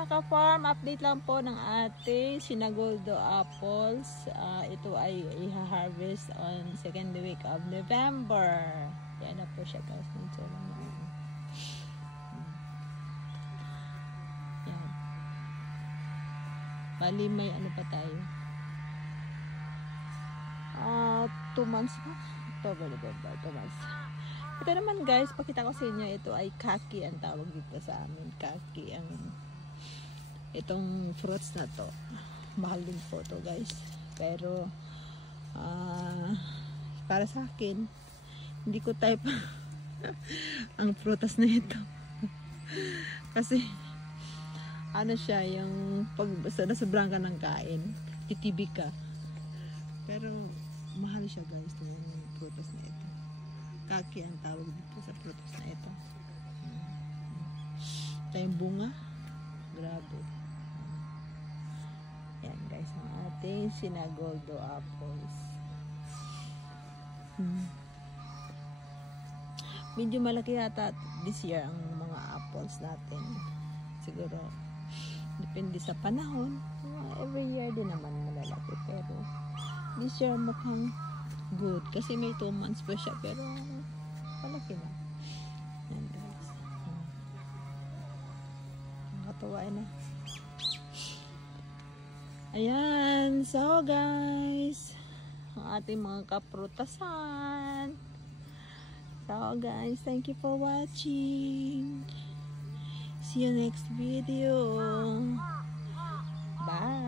mga ka-farm, update lang po ng ating Sinagoldo apples. Ito ay i-harvest on second week of November. Yan na po siya guys. Yan. Bali may ano pa tayo. 2 months pa. October, November, 2 months. Ito naman guys, pakita ko sa inyo, ito ay kaki ang tawag dito sa amin. Kaki ang itong fruits na to. Mahal din po to guys. Pero para sa akin, hindi ko type ang prutas na ito. Kasi ano siya, yung pag nasobrang ka ng kain, titibig ka. Pero mahal siya guys, yung prutas na ito. Kaki ang tawag dito sa prutas na ito. Ito yung bunga. Grabe. Yan guys, ang ating Sinagoldo apples. Medyo malaki yata this year ang mga apples natin. Siguro, depende sa panahon. Every year din naman malalaki. Pero, this year mukhang good. Kasi may 2 months pa siya. Pero, malaki na. Yan guys. Nakatuwa na. Ayan. So guys, ang ating mga kaprutasan. So guys, thank you for watching. See you next video. Bye.